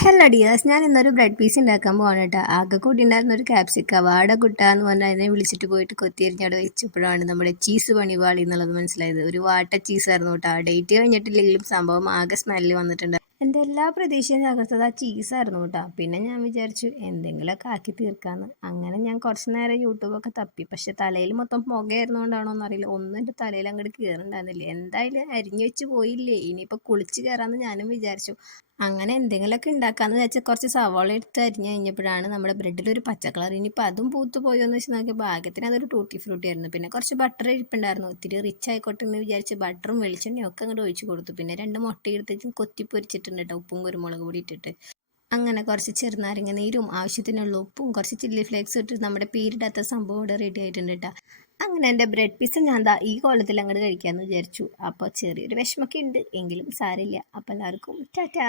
Hello dears, ഞാൻ ഇന്നൊരു bread piece ഉണ്ടാക്കാൻ പോവാണ് കേട്ടോ. ആകെ കൂടി ഉണ്ടായിരുന്ന ഒരു ക്യാപ്സിക്ക വാട കുട്ടാന്ന് പറഞ്ഞാൽ അതിനെ വിളിച്ചിട്ട് പോയിട്ട് കൊത്തിയരിഞ്ഞവിടെ വെച്ചപ്പോഴാണ് നമ്മുടെ ചീസ് പണിവാളി എന്നുള്ളത് മനസ്സിലായത്. ഒരു വാട്ട ചീസായിരുന്നു കേട്ടോ. ഡേറ്റ് കഴിഞ്ഞിട്ടില്ലെങ്കിലും സംഭവം ആകെ സ്മെല്ല് വന്നിട്ടുണ്ട്. എൻ്റെ എല്ലാ പ്രതീക്ഷയും തകർത്തത് ആ ചീസായിരുന്നു കേട്ടോ. പിന്നെ ഞാൻ വിചാരിച്ചു എന്തെങ്കിലുമൊക്കെ ആക്കി തീർക്കാമെന്ന്. അങ്ങനെ ഞാൻ കുറച്ച് നേരം യൂട്യൂബൊക്കെ തപ്പി. പക്ഷെ തലയിൽ മൊത്തം പുകയായിരുന്നുകൊണ്ടാണോ എന്നറിയില്ല, ഒന്നും എൻ്റെ തലയിൽ അങ്ങോട്ട് കയറുന്നുണ്ടായിരുന്നില്ല. എന്തായാലും അരിഞ്ഞു വെച്ച് പോയില്ലേ, ഇനിയിപ്പോൾ കുളിച്ച് കയറാമെന്ന് ഞാനും വിചാരിച്ചു. അങ്ങനെ എന്തെങ്കിലുമൊക്കെ ഉണ്ടാക്കാമെന്ന് വെച്ചാൽ കുറച്ച് സവാള എടുത്ത് അരിഞ്ഞ് കഴിഞ്ഞപ്പോഴാണ് നമ്മുടെ ബ്രെഡിലൊരു പച്ച കളർ. ഇനിയിപ്പോൾ അതും പൂത്ത് പോയോ എന്ന് വെച്ച് നോക്കിയാൽ ഭാഗ്യത്തിന് അതൊരു ടൂട്ടി ഫ്രൂട്ടി ആയിരുന്നു. പിന്നെ കുറച്ച് ബട്ടർ ഇരിപ്പുണ്ടായിരുന്നു. ഒത്തിരി റിച്ച് ആയിക്കോട്ടെ എന്ന് വിചാരിച്ച് ബട്ടറും വെളിച്ചെണ്ണയും ഒക്കെ അങ്ങോട്ട് ഒഴിച്ച് കൊടുത്തു. പിന്നെ 2 മുട്ട എടുത്ത് കൊത്തി പൊരിച്ചിട്ടുണ്ട് കേട്ടോ, ഉപ്പും കുരുമുളക് പൊടി ഇട്ടിട്ട്. അങ്ങനെ കുറച്ച് ചെറുനാരങ്ങ നീരും ആവശ്യത്തിനുള്ള ഉപ്പും കുറച്ച് ചില്ലി ഫ്ലേക്സ് ഇട്ടിട്ട് നമ്മുടെ പേരിടാത്ത സംഭവം ഇവിടെ റെഡി ആയിട്ടുണ്ട് കേട്ടോ. അങ്ങനെ എൻ്റെ ബ്രെഡ് പീസ് ഞാൻ ദാ ഈ കോലത്തിൽ അങ്ങോട്ട് കഴിക്കാമെന്ന് വിചാരിച്ചു. അപ്പോൾ ചെറിയൊരു വിഷമമൊക്കെ ഉണ്ട്, എങ്കിലും സാരമില്ല. അപ്പോൾ എല്ലാവർക്കും ടാറ്റാ.